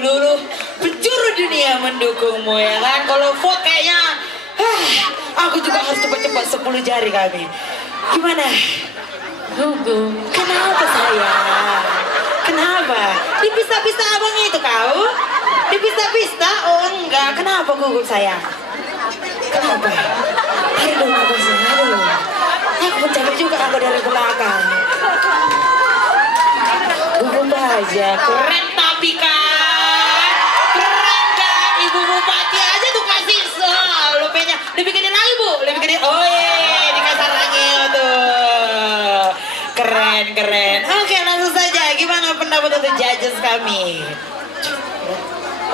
dulu penjuru dunia mendukungmu ya kan. Kalau vote kayaknya aku juga harus cepat-cepat 10 jari kami. Gimana? Gugu. Kenapa sayang? Kenapa? Di pista-pista abang itu kau? Di pista-pista? Oh enggak. Kenapa gugup sayang? Kenapa? Aduh bagusnya. Aduh. Aku mencari juga aku dari belakang. Gugup aja. Keren tapi kan? Keren kan? Ibu Bupati aja tuh kasih lupenya. Lebih gede lagi bu. Lebih gede. Oh iya. Dikasih lagi tuh. Keren, keren. Oke, langsung saja. Gimana pendapat untuk judges kami?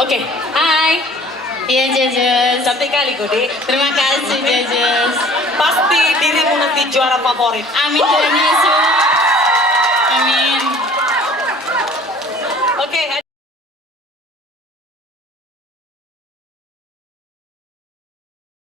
Oke. Hai. Iya Judges. Cantik kali Gode. Terima kasih Judges. Pasti dirimu nanti juara favorit. Amin Tuhan Yesus.